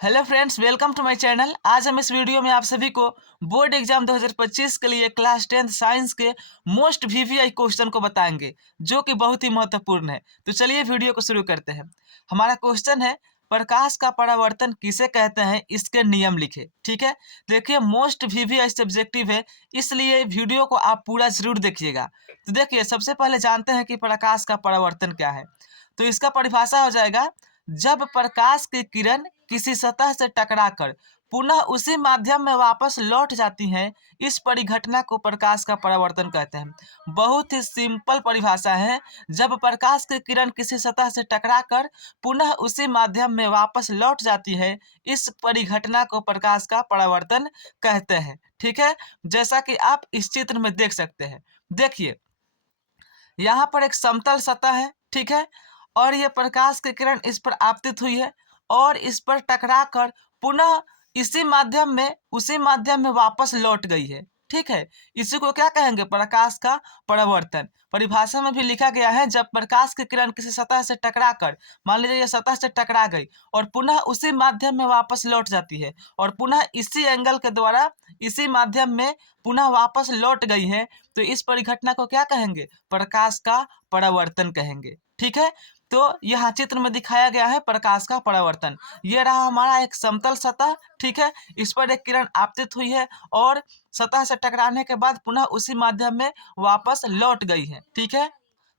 Hello friends, welcome to my channel. आज हम इस वीडियो में आप सभी को बोर्ड एग्जाम 2025 के लिए क्लास 10th साइंस के मोस्ट वीवीआई क्वेश्चन को बताएंगे, जो कि बहुत ही महत्वपूर्ण है। तो चलिए वीडियो को शुरू करते हैं। हमारा क्वेश्चन है, प्रकाश का परावर्तन किसे कहते हैं, इसके नियम लिखे। ठीक है, देखिए मोस्ट वीवीआई सब्जेक्टिव है, इसलिए वीडियो को आप पूरा जरूर देखिएगा। तो देखिए, सबसे पहले जानते हैं कि प्रकाश का परावर्तन क्या है। तो इसका परिभाषा हो जाएगा, जब प्रकाश की किरण किसी सतह से टकराकर पुनः उसी माध्यम में वापस लौट जाती हैं, इस परिघटना को प्रकाश का परावर्तन कहते हैं। बहुत ही सिंपल परिभाषा है। जब प्रकाश की किरण किसी सतह से टकराकर पुनः उसी माध्यम में वापस लौट जाती है, इस परिघटना को प्रकाश का परावर्तन कहते हैं। ठीक है, जैसा कि आप इस चित्र में देख सकते हैं। देखिए, यहाँ पर एक समतल सतह है, ठीक है, और ये प्रकाश की किरण इस पर आपतित हुई है और इस पर टकरा कर पुनः उसी माध्यम में वापस लौट गई है। ठीक है, इसी को क्या कहेंगे, प्रकाश का परावर्तन। परिभाषा में भी लिखा गया है, जब प्रकाश की किरण किसी सतह से टकराकर, मान लीजिए ये सतह से टकरा गई और पुनः उसी माध्यम में वापस लौट जाती है और पुनः इसी एंगल के द्वारा इसी माध्यम में पुनः वापस लौट गई है, तो इस परिघटना को क्या कहेंगे, प्रकाश का परावर्तन कहेंगे। ठीक है, तो यहाँ चित्र में दिखाया गया है प्रकाश का परावर्तन। ये रहा हमारा एक समतल सतह, ठीक है, इस पर एक किरण आपतित हुई है और सतह से टकराने के बाद पुनः उसी माध्यम में वापस लौट गई है। ठीक है,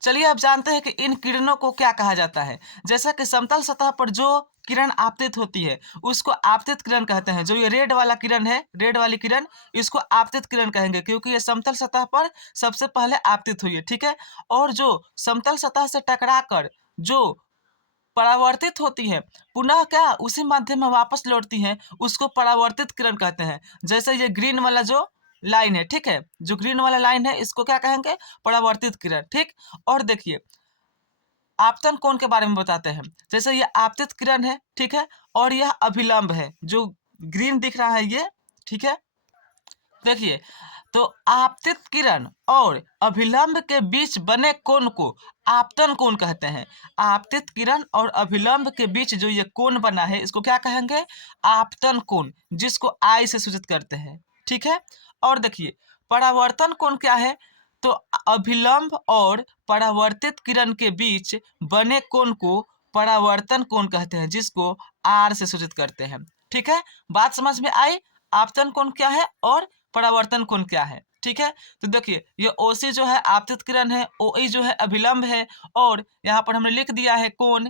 चलिए अब जानते हैं कि इन किरणों को क्या कहा जाता है। जैसा कि समतल सतह पर जो किरण आपतित होती है उसको आपतित किरण कहते हैं। जो ये रेड वाला किरण है, रेड वाली किरण, इसको आपतित किरण कहेंगे, क्योंकि ये समतल सतह पर सबसे पहले आपतित हुई है। ठीक है, और जो समतल सतह से टकराकर जो परावर्तित होती है, पुनः क्या उसी माध्यम में वापस लौटती हैं, उसको परावर्तित किरण कहते हैं। जैसे ये ग्रीन वाला जो लाइन है, ठीक है, जो ग्रीन वाला लाइन है, इसको क्या कहेंगे, परावर्तित किरण। ठीक, और देखिए, आपतन कोण के बारे में बताते हैं। जैसे ये आपतित किरण है, ठीक है, और यह अभिलंब है, जो ग्रीन दिख रहा है ये। ठीक है, देखिए, तो आपतित किरण और अभिलंब के बीच बने कोण को आपतन कोण कहते हैं। आपतित किरण और अभिलंब के बीच जो ये कोण बना है, इसको क्या कहेंगे, आपतन कोण, जिसको आई से सूचित करते हैं। ठीक है, और देखिए, परावर्तन कोण क्या है, तो अभिलंब और परावर्तित किरण के बीच बने कोण को परावर्तन कोण कहते हैं, जिसको आर से सूचित करते हैं। ठीक है, बात समझ में आई। आपतन कोण क्या है और परावर्तन कोण क्या है। ठीक है, तो देखिए, ये ओसी जो है आपतित किरण है, ओई जो है अभिलंब है, और यहाँ पर हमने लिख दिया है कोण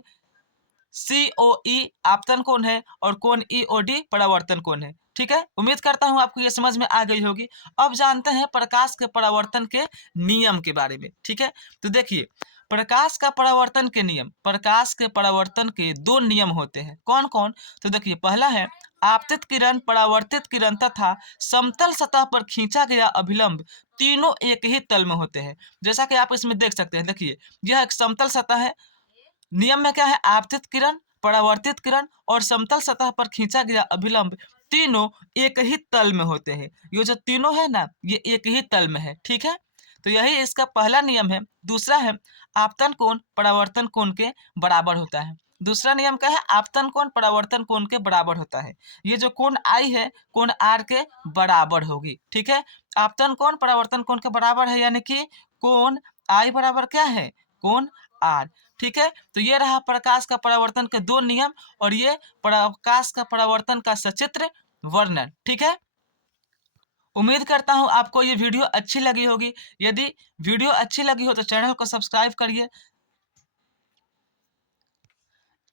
COE आपतन कोण है और कोण EOD परावर्तन कोण है। ठीक है, उम्मीद करता हूँ आपको ये समझ में आ गई होगी। अब जानते हैं प्रकाश के परावर्तन के नियम के बारे में। ठीक है, तो देखिए, प्रकाश का परावर्तन के नियम, प्रकाश के परावर्तन के दो नियम होते हैं। कौन कौन, तो देखिए, पहला है आपतित किरण, परावर्तित किरण तथा समतल सतह पर खींचा गया अभिलंब तीनों एक ही तल में होते हैं। जैसा कि आप इसमें देख सकते हैं। देखिए, यह एक समतल सतह है। नियम में क्या है, आपतित किरण, परावर्तित किरण और समतल सतह पर खींचा गया अभिलंब तीनों एक ही तल में होते हैं। ये जो तीनों है ना, ये एक ही तल में है। ठीक है, तो यही इसका पहला नियम है। दूसरा है, आपतन कोण परावर्तन कोण के बराबर होता है। दूसरा नियम क्या है, आपतन कोण परावर्तन कोण के बराबर होता है। ये जो कोण आई है, कोण आर के बराबर होगी। ठीक है, आपतन कोण परावर्तन कोण के बराबर है, यानी कि कोण आई बराबर क्या है, कोण आर। ठीक है, तो ये रहा प्रकाश का परावर्तन के दो नियम और ये प्रकाश का परावर्तन का सचित्र वर्णन। ठीक है, उम्मीद करता हूँ आपको ये वीडियो अच्छी लगी होगी। यदि वीडियो अच्छी लगी हो तो चैनल को सब्सक्राइब करिए।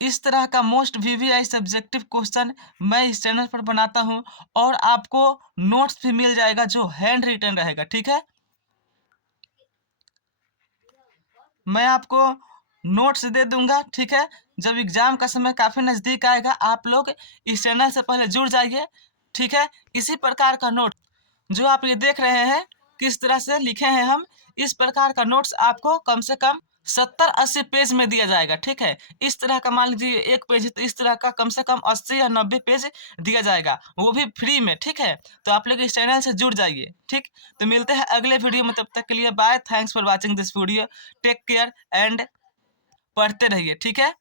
इस तरह का मोस्ट वीवीआई सब्जेक्टिव क्वेश्चन मैं इस चैनल पर बनाता हूँ और आपको नोट्स भी मिल जाएगा जो हैंड रिटन रहेगा। ठीक है, मैं आपको नोट्स दे दूंगा। ठीक है, जब एग्जाम का समय काफ़ी नज़दीक आएगा, आप लोग इस चैनल से पहले जुड़ जाइए। ठीक है, इसी प्रकार का नोट जो आप ये देख रहे हैं, किस तरह से लिखे हैं हम, इस प्रकार का नोट्स आपको कम से कम 70-80 पेज में दिया जाएगा। ठीक है, इस तरह का मान लीजिए एक पेज है, तो इस तरह का कम से कम 80 या 90 पेज दिया जाएगा, वो भी फ्री में। ठीक है, तो आप लोग इस चैनल से जुड़ जाइए। ठीक, तो मिलते हैं अगले वीडियो में, तब तक के लिए bye. Thanks for watching this video. Take care and पढ़ते रहिए। ठीक है।